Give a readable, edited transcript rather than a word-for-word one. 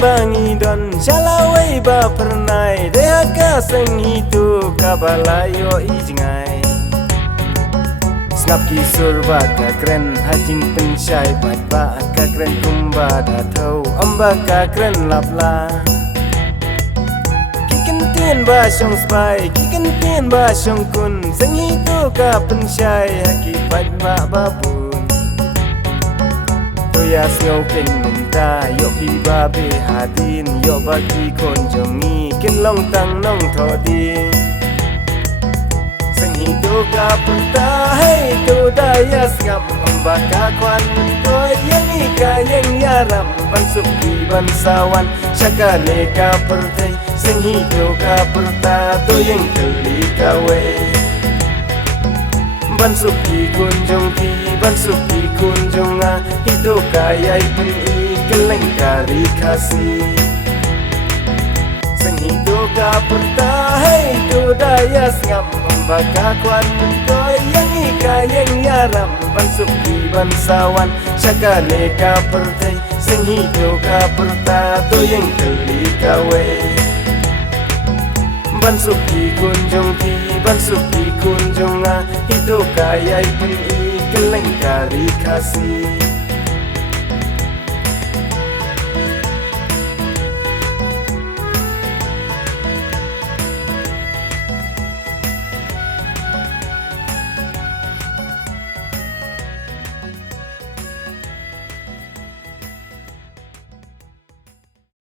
bangi don shalawai ba pernai deha ka seng hitu kabalayo ijngai ngap ki surba ka kren hajin pensyai bat ba ka kren kumba da thau amba ka kren lapla kiken tien ba shong spai kiken tien ba shong kun seng hitu ka pensyai haki bat ba babun to ya snau ken minta yo pi ba be hadin yo ba ki kon jongi ken long tang nong tho di hidup ka punta hey tu daya ngap ambaka kwan to yang ika yang yaram bansuki bansawan syakale ka pertai sing hidup ka punta to yang keli kawe bansuki kunjung ti bansuki kunjunga hidup kaya peni keleng kari kasih sing hidup ka punta hey tu daya ngap baka kwan to yang ika yang yaram bansuki bansawan syakale ka pertai sing hidup ka perta to yang keli kawe bansuki kunjung ti bansuki kunjunga hidup kaya peni keleng kari kasih